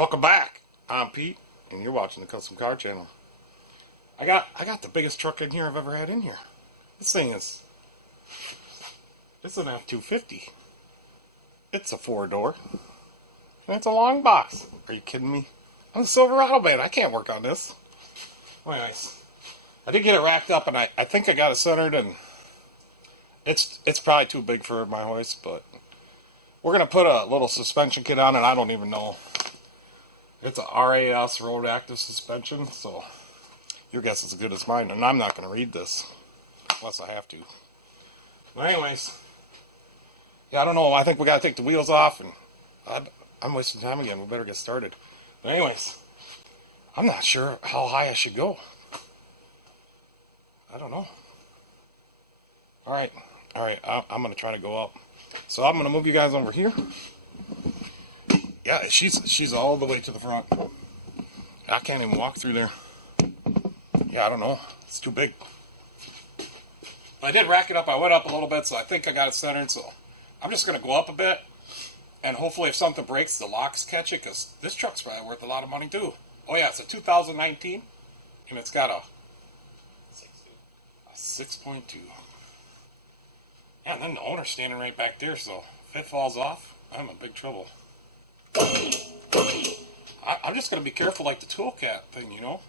Welcome back. I'm Pete, and you're watching the Custom Car Channel. I got the biggest truck in here I've ever had in here. This thing is, it's an F250. It's a 4-door, and it's a long box. Are you kidding me? I'm a Silverado man. I can't work on this. Anyways, I did get it racked up, and I think I got it centered, and it's probably too big for my hoist, but we're gonna put a little suspension kit on it. I don't even know. It's a RAS RoadActive Suspension, so your guess is as good as mine, and I'm not going to read this unless I have to. But anyways, yeah, I don't know. I think we got to take the wheels off, and I'm wasting time again. We better get started. But anyways, I'm not sure how high I should go. I don't know. All right, I'm going to try to go up. So I'm going to move you guys over here. Yeah, she's all the way to the front. I can't even walk through there. Yeah, I don't know. It's too big. But I did rack it up. I went up a little bit, so I think I got it centered. So I'm just going to go up a bit. And hopefully if something breaks, the locks catch it. Because this truck's probably worth a lot of money, too. Oh, yeah, it's a 2019. And it's got a 6.2. Yeah, and then the owner's standing right back there. So if it falls off, I'm in big trouble. I'm just going to be careful like the tool cat thing, you know?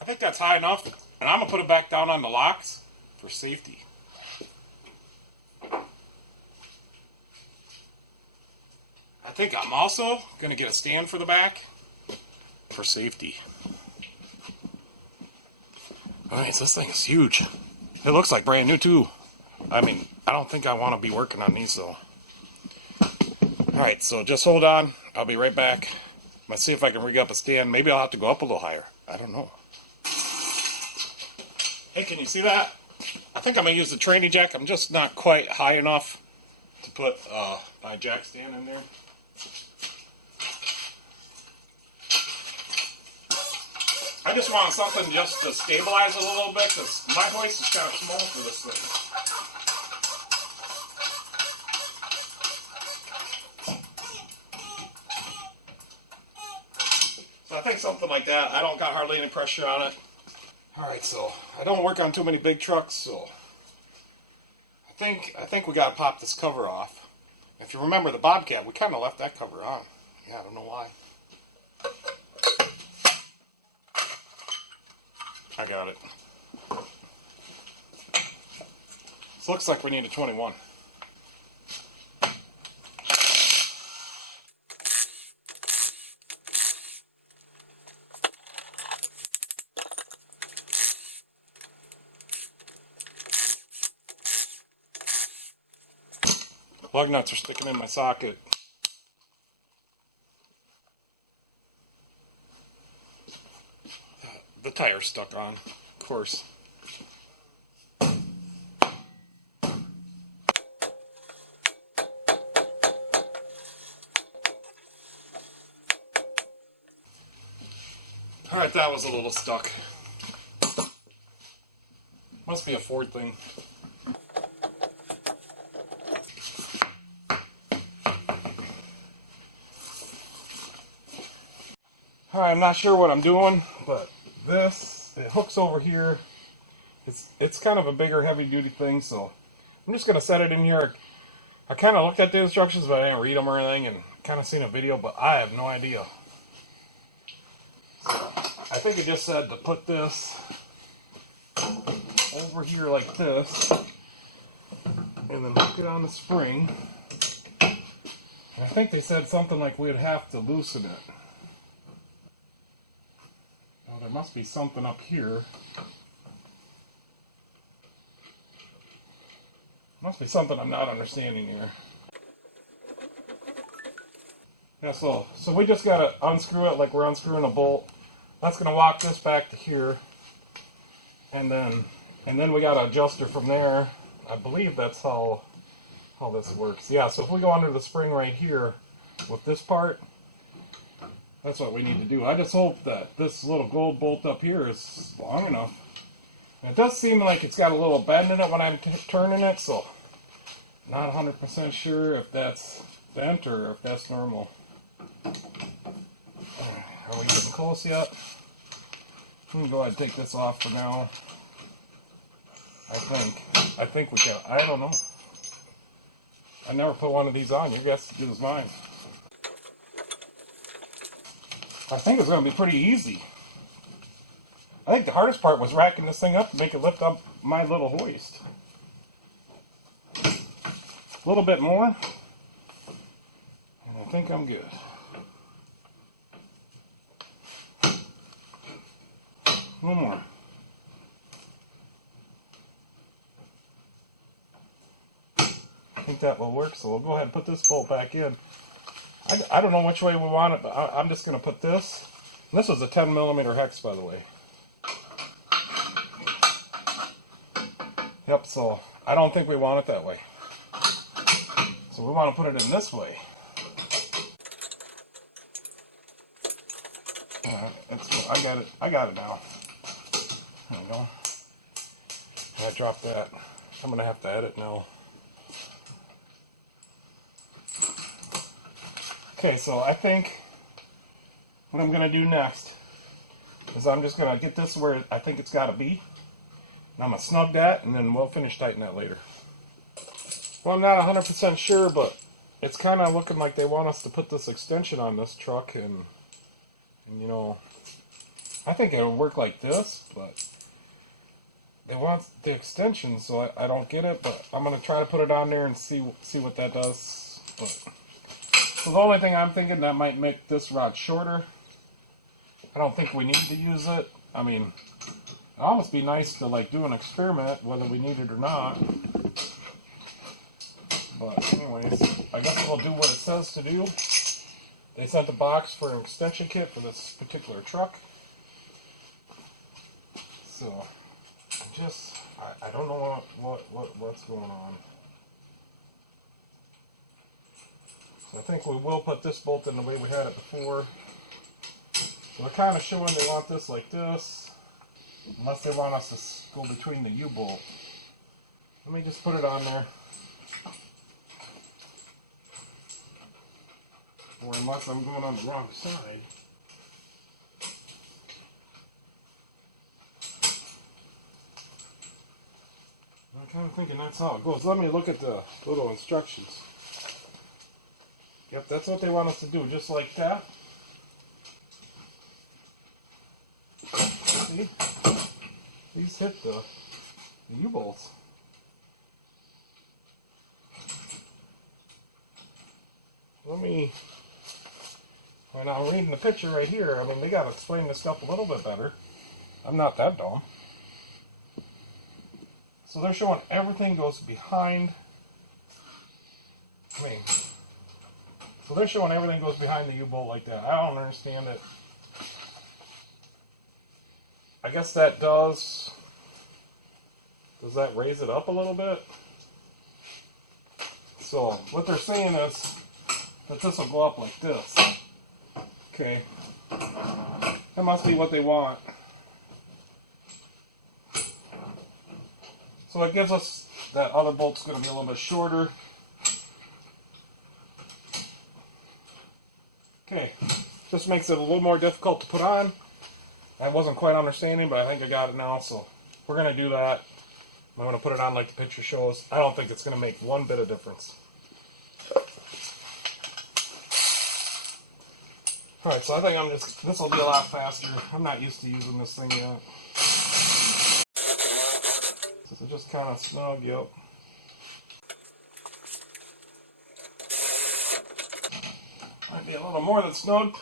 I think that's high enough, and I'm going to put it back down on the locks for safety. I think I'm also going to get a stand for the back for safety. Alright, so this thing is huge. It looks like brand new too. I mean, I don't think I want to be working on these though. Alright, so just hold on. I'll be right back. Let's see if I can rig up a stand. Maybe I'll have to go up a little higher. I don't know. Hey, can you see that? I think I'm going to use the tranny jack. I'm just not quite high enough to put my jack stand in there. I just want something just to stabilize it a little bit, because my hoist is kind of small for this thing. So I think something like that. I don't got hardly any pressure on it. Alright, so I don't work on too many big trucks, so I think we got to pop this cover off. If you remember the Bobcat, we kind of left that cover on. Yeah, I don't know why. I got it. This looks like we need a 21. Lug nuts are sticking in my socket. The tire's stuck on, of course. Alright, that was a little stuck. Must be a Ford thing. Alright, I'm not sure what I'm doing, but it hooks over here. It's kind of a bigger heavy duty thing, so I'm just going to set it in here. I kind of looked at the instructions, but I didn't read them or anything, and kind of seen a video, but I have no idea. So I think it just said to put this over here like this, and then hook it on the spring. And I think they said something like we'd have to loosen it. There must be something up here. Must be something I'm not understanding here. Yeah, so we just gotta unscrew it like we're unscrewing a bolt. That's gonna lock this back to here, and then we gotta adjust it from there. I believe that's how this works. Yeah, so if we go under the spring right here with this part, that's what we need to do. I just hope that this little gold bolt up here is long enough It does seem like it's got a little bend in it when I'm turning it, so not 100% sure if that's bent or if that's normal. Are we getting close yet? I'm gonna go ahead and take this off for now. I think we can. I don't know. I never put one of these on. Your guess is as mine. I think it's gonna be pretty easy. I think the hardest part was racking this thing up to make it lift up my little hoist. A little bit more, and I think I'm good. One more. I think that will work, so we'll go ahead and put this bolt back in. I don't know which way we want it, but I'm just going to put this. And this was a 10mm hex, by the way. Yep, so I don't think we want it that way. So we want to put it in this way. I got it now. There we go. I dropped that. I'm going to have to edit now. Okay, so I think what I'm going to do next is I'm just going to get this where I think it's got to be. And I'm going to snug that, and then we'll finish tightening that later. Well, I'm not 100% sure, but it's kind of looking like they want us to put this extension on this truck, and you know, I think it'll work like this, but they want the extension, so I don't get it, but I'm going to try to put it on there and see what that does. But so the only thing I'm thinking that might make this rod shorter. I don't think we need to use it. I mean, it'd almost be nice to like do an experiment whether we need it or not. But anyways, I guess we'll do what it says to do. They sent a box for an extension kit for this particular truck. So I don't know what's going on. I think we will put this bolt in the way we had it before. So they're kind of showing they want this like this, unless they want us to go between the U-bolt. Let me just put it on there. Or unless I'm going on the wrong side. I'm kind of thinking that's how it goes. Let me look at the little instructions. Yep, that's what they want us to do, just like that. See? These hit the U-bolts. When I'm reading the picture right here, I mean, they got to explain this stuff a little bit better. I'm not that dumb. So they're showing everything goes behind. So they're showing everything goes behind the U-bolt like that. I don't understand it. I guess that does that raise it up a little bit? So what they're saying is that this will go up like this. Okay. That must be what they want. So it gives us that other bolt's going to be a little bit shorter. Okay, just makes it a little more difficult to put on. I wasn't quite understanding, but I think I got it now, so we're going to do that. I'm going to put it on like the picture shows. I don't think it's going to make one bit of difference. Alright, so I think this will be a lot faster. I'm not used to using this thing yet. So just kind of snug, yep. Might be a little more than snug.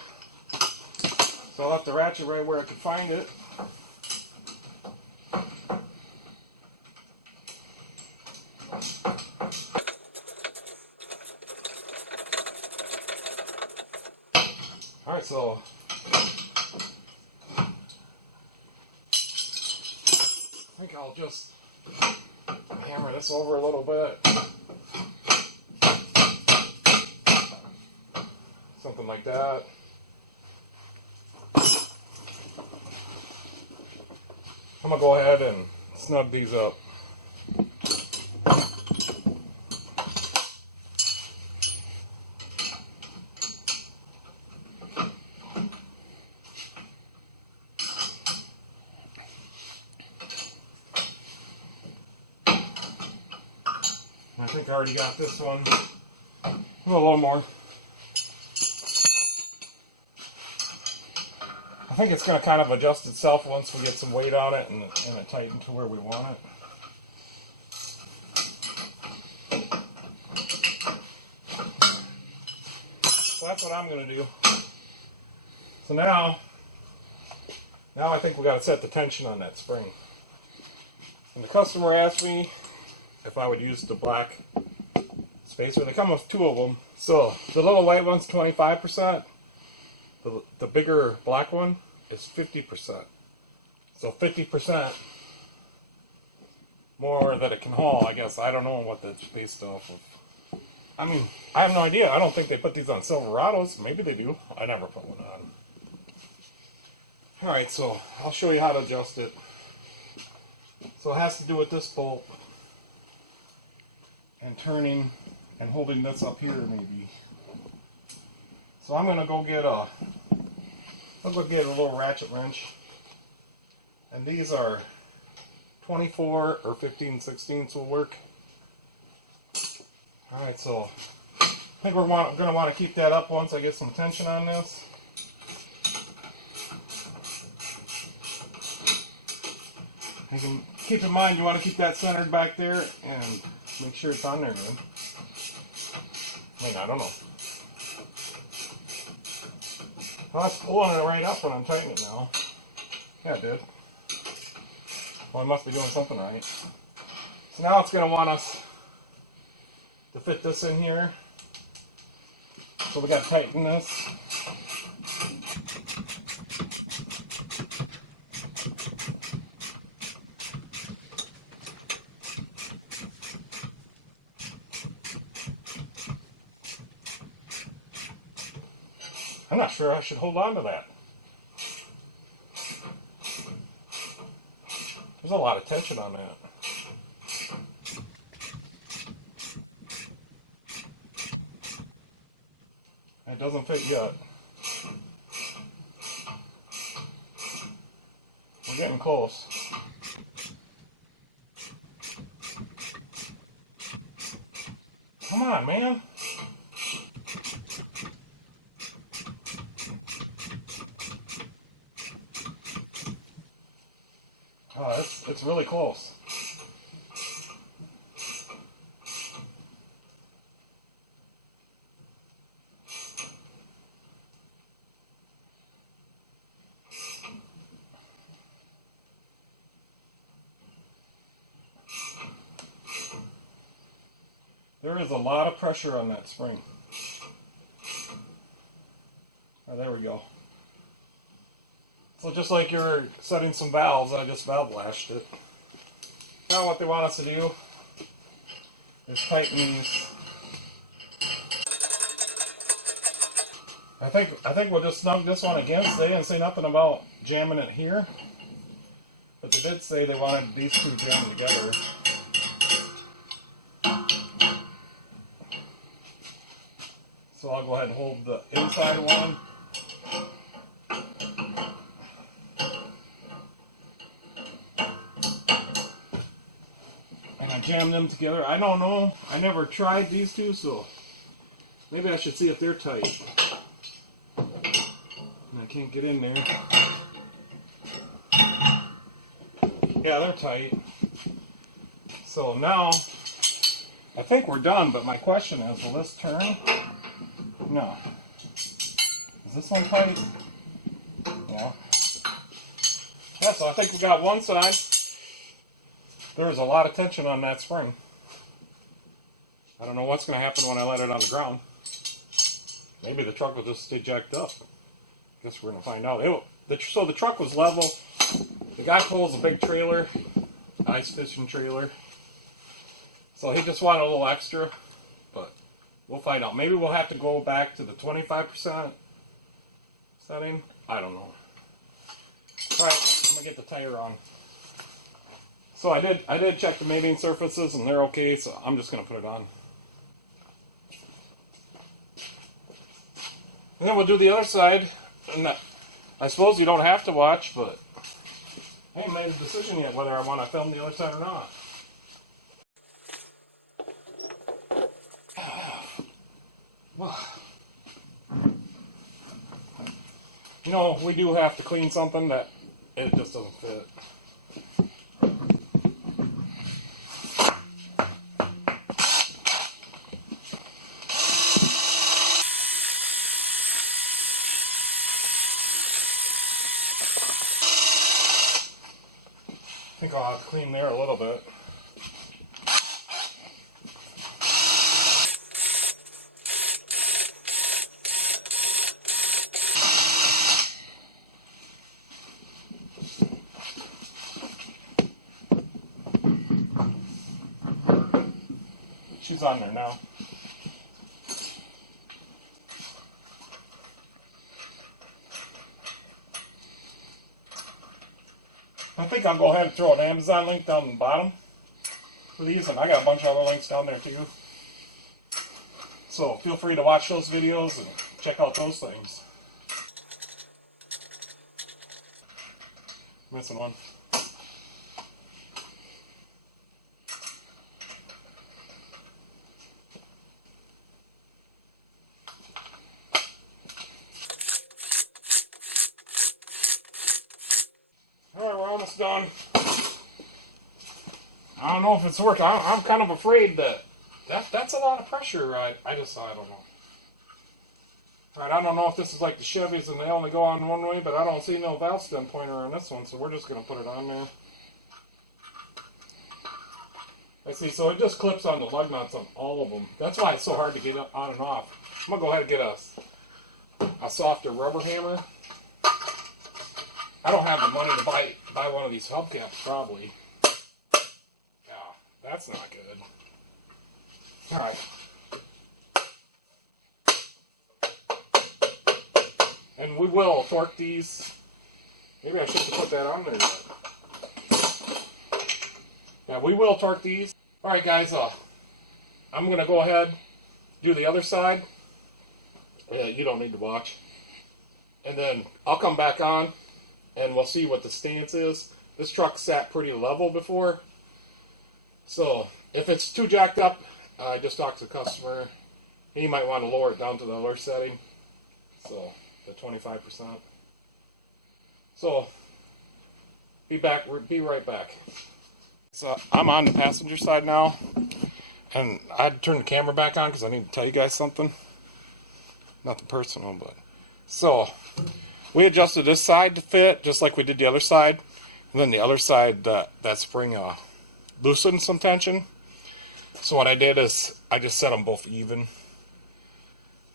So I'll have to ratchet right where I can find it. Alright, so I think I'll just hammer this over a little bit. Something like that. I'm going to go ahead and snug these up. I think I already got this one. A little more. I think it's going to kind of adjust itself once we get some weight on it and it tighten to where we want it. So that's what I'm going to do. So now I think we got to set the tension on that spring. And the customer asked me if I would use the black spacer. They come with two of them. So the little white one's 25%. The bigger black one is 50%. So 50% more that it can haul, I guess. I don't know what that's based off of. I mean, I have no idea. I don't think they put these on Silverados. Maybe they do. I never put one on. Alright, so I'll show you how to adjust it. So it has to do with this bolt and turning and holding this up here maybe. So I'm going to go get a little ratchet wrench, and these are 24 or 15/16 will work. Alright, so I think we're going to want to keep that up once I get some tension on this. You can keep in mind you want to keep that centered back there and make sure it's on there good. I mean, I don't know. Well, that's pulling it right up when I'm tightening it now. Yeah, it did. Well, I must be doing something right. So now it's going to want us to fit this in here. So we got to tighten this. I'm not sure I should hold on to that. There's a lot of tension on that. It doesn't fit yet. We're getting close. Come on, man. Oh, it's really close. There is a lot of pressure on that spring. Oh, there we go. So just like you're setting some valves, I just valve lashed it. Now what they want us to do is tighten these. I think we'll just snug this one against. They didn't say nothing about jamming it here, but they did say they wanted these two jammed together. So I'll go ahead and hold the inside one. And I jam them together. I don't know. I never tried these two, so maybe I should see if they're tight. And I can't get in there. Yeah, they're tight. So now, I think we're done, but my question is, will this turn? No. Is this one tight? Yeah. Yeah, so I think we got one side. There's a lot of tension on that spring. I don't know what's going to happen when I let it on the ground. Maybe the truck will just stay jacked up. Guess we're going to find out. So the truck was level. The guy pulls a big trailer, ice fishing trailer. So he just wanted a little extra, but we'll find out. Maybe we'll have to go back to the 25% setting. I don't know. Alright, I'm going to get the tire on. So I did check the mating surfaces and they're okay, so I'm just gonna put it on. And then we'll do the other side. And I suppose you don't have to watch, but I ain't made a decision yet whether I want to film the other side or not. Well, you know, we do have to clean something that it just doesn't fit. I think I'll have to clean there a little bit. She's on there now. I think I'll go ahead and throw an Amazon link down the bottom for these, and I got a bunch of other links down there too. So feel free to watch those videos and check out those things. Missing one. Alright, we're almost done. I don't know if it's working. I'm kind of afraid that's a lot of pressure. I don't know. Alright, I don't know if this is like the Chevys and they only go on one way, but I don't see no valve stem pointer on this one, so we're just going to put it on there. I see, so it just clips on the lug nuts on all of them. That's why it's so hard to get on and off. I'm going to go ahead and get a softer rubber hammer. I don't have the money to buy one of these hubcaps, probably. Yeah, that's not good. Alright. And we will torque these. Maybe I should have put that on there yet. Yeah, we will torque these. Alright guys, I'm going to go ahead, do the other side. You don't need to watch. And then I'll come back on and we'll see what the stance is. This truck sat pretty level before. So if it's too jacked up, I just talked to the customer. He might want to lower it down to the alert setting. So the 25%. So be right back. So I'm on the passenger side now. And I had to turn the camera back on because I need to tell you guys something. Nothing personal, but so we adjusted this side to fit just like we did the other side, and then the other side that spring loosened some tension. So what I did is I just set them both even,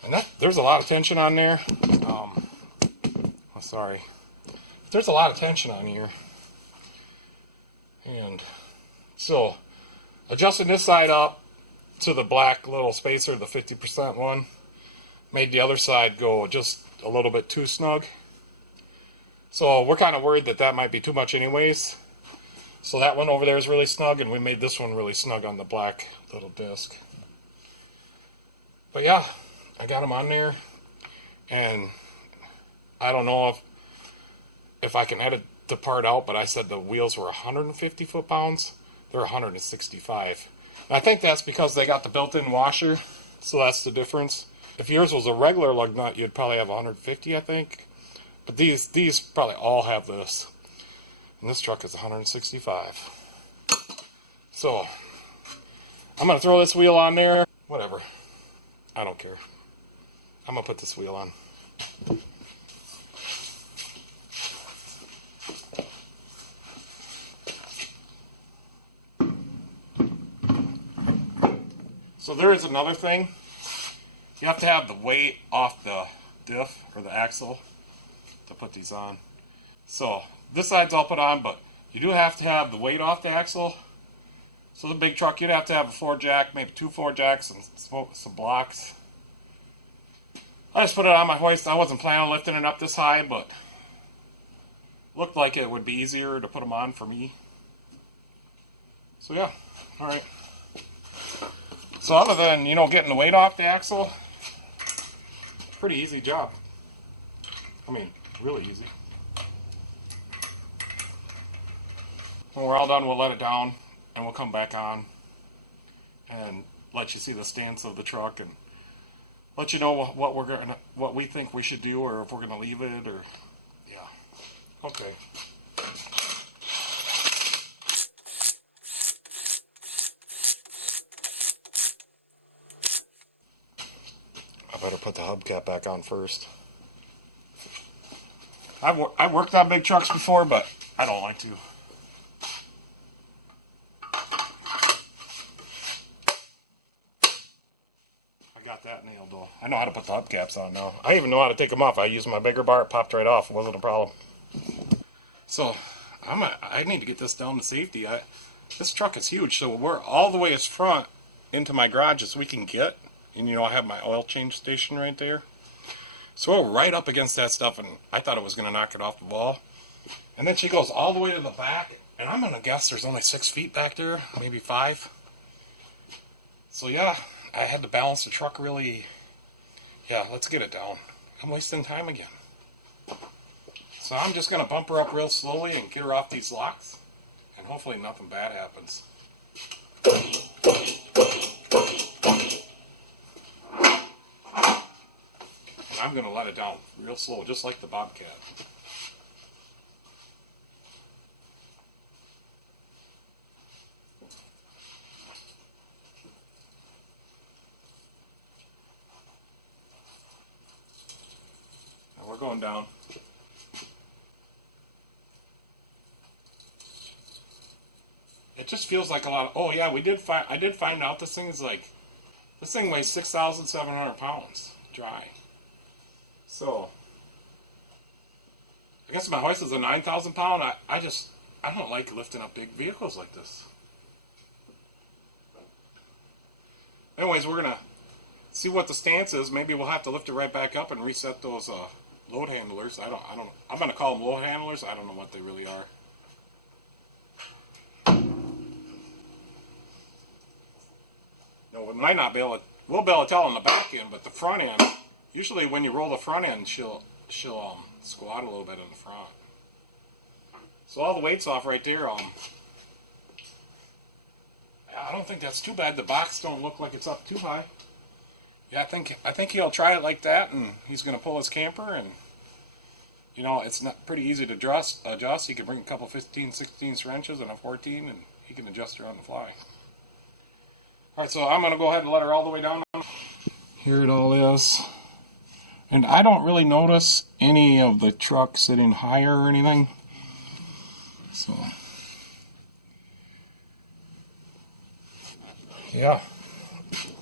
and there's a lot of tension on there. Sorry, there's a lot of tension on here, and so adjusting this side up to the black little spacer, the 50% one, made the other side go just a little bit too snug. So we're kind of worried that might be too much anyways. So that one over there is really snug, and we made this one really snug on the black little disc. But yeah, I got them on there, and I don't know if I can edit the part out, but I said the wheels were 150 foot-pounds. They're 165. And I think that's because they got the built-in washer, so that's the difference. If yours was a regular lug nut, you'd probably have 150, I think. But these probably all have this. And this truck is 165. So I'm going to throw this wheel on there. Whatever. I don't care. I'm going to put this wheel on. So there is another thing. You have to have the weight off the diff or the axle to put these on. So this side's all put on, but you do have to have the weight off the axle. So the big truck, you'd have to have a 4-jack, maybe 2 4-jacks, and some blocks. I just put it on my hoist. I wasn't planning on lifting it up this high, but looked like it would be easier to put them on for me. So yeah, all right. So other than, you know, getting the weight off the axle, pretty easy job. I mean, really easy. When we're all done, we'll let it down and we'll come back on and let you see the stance of the truck and let you know what we think we should do, or if we're gonna leave it, or yeah. Okay. I better put the hubcap back on first. I've worked on big trucks before, but I don't like to. I got that nailed though. I know how to put the hubcaps on now. I even know how to take them off. I used my bigger bar, it popped right off. It wasn't a problem. So I need to get this down to safety. This truck is huge, so we're all the way as front into my garage as we can get. And you know, I have my oil change station right there. So we're right up against that stuff, and I thought it was going to knock it off the wall. And then she goes all the way to the back, and I'm going to guess there's only 6 feet back there, maybe 5. So yeah, I had to balance the truck really. Yeah, let's get it down. I'm wasting time again. So I'm just going to bump her up real slowly and get her off these locks, and hopefully nothing bad happens. And I'm going to let it down real slow, just like the Bobcat. And we're going down. It just feels like a lot of, oh yeah, I did find out this thing weighs 6,700 pounds dry. So I guess my hoist is a 9,000 pound. I don't like lifting up big vehicles like this. Anyways, we're gonna see what the stance is. Maybe we'll have to lift it right back up and reset those load handlers. I'm gonna call them load handlers. I don't know what they really are. No, we might not be able to. We'll be able to tell on the back end, but the front end. Usually, when you roll the front end, she'll squat a little bit in the front. So all the weight's off right there. I don't think that's too bad. The box don't look like it's up too high. Yeah, I think he'll try it like that, and he's going to pull his camper, and you know, it's not pretty easy to adjust. He can bring a couple 15, 16 wrenches and a 14, and he can adjust her on the fly. All right, so I'm going to go ahead and let her all the way down. Here it all is. And I don't really notice any of the truck sitting higher or anything. So, yeah,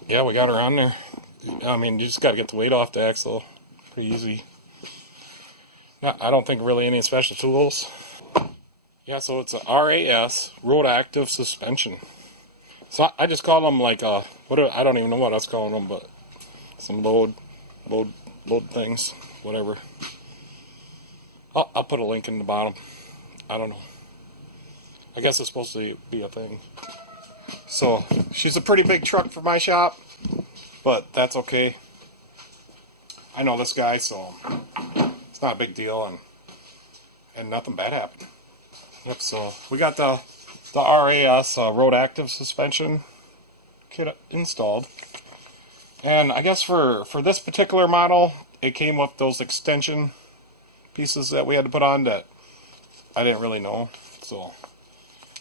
we got her on there. I mean, you just got to get the weight off the axle. Pretty easy. Yeah, I don't think really any special tools. Yeah, so it's a RAS RoadActive Suspension. So I just call them like I don't even know what I was calling them, but some load things, whatever. I'll put a link in the bottom. I don't know. I guess it's supposed to be a thing. So she's a pretty big truck for my shop, but that's okay. I know this guy, so it's not a big deal, and nothing bad happened. Yep. So we got the RAS RoadActive Suspension kit installed. And I guess for this particular model, it came with those extension pieces that we had to put on that I didn't really know. So,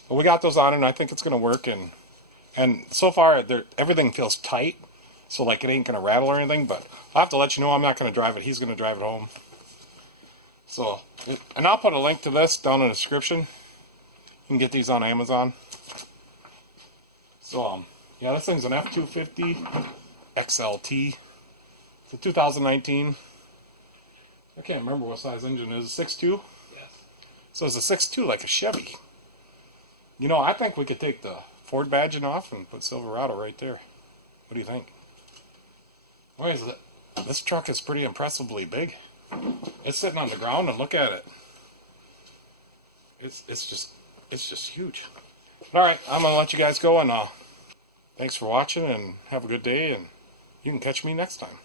but we got those on, and I think it's going to work. And so far, everything feels tight, so like it ain't going to rattle or anything. But I'll have to let you know I'm not going to drive it. He's going to drive it home. So, and I'll put a link to this down in the description. You can get these on Amazon. So, yeah, this thing's an F250 XLT. It's a 2019. I can't remember what size engine it is. 6.2? Yes. So it's a 6.2 like a Chevy. You know, I think we could take the Ford badging off and put Silverado right there. What do you think? Why is it? This truck is pretty impressively big. It's sitting on the ground and look at it. It's just huge. Alright, I'm going to let you guys go, and thanks for watching, and have a good day, and you can catch me next time.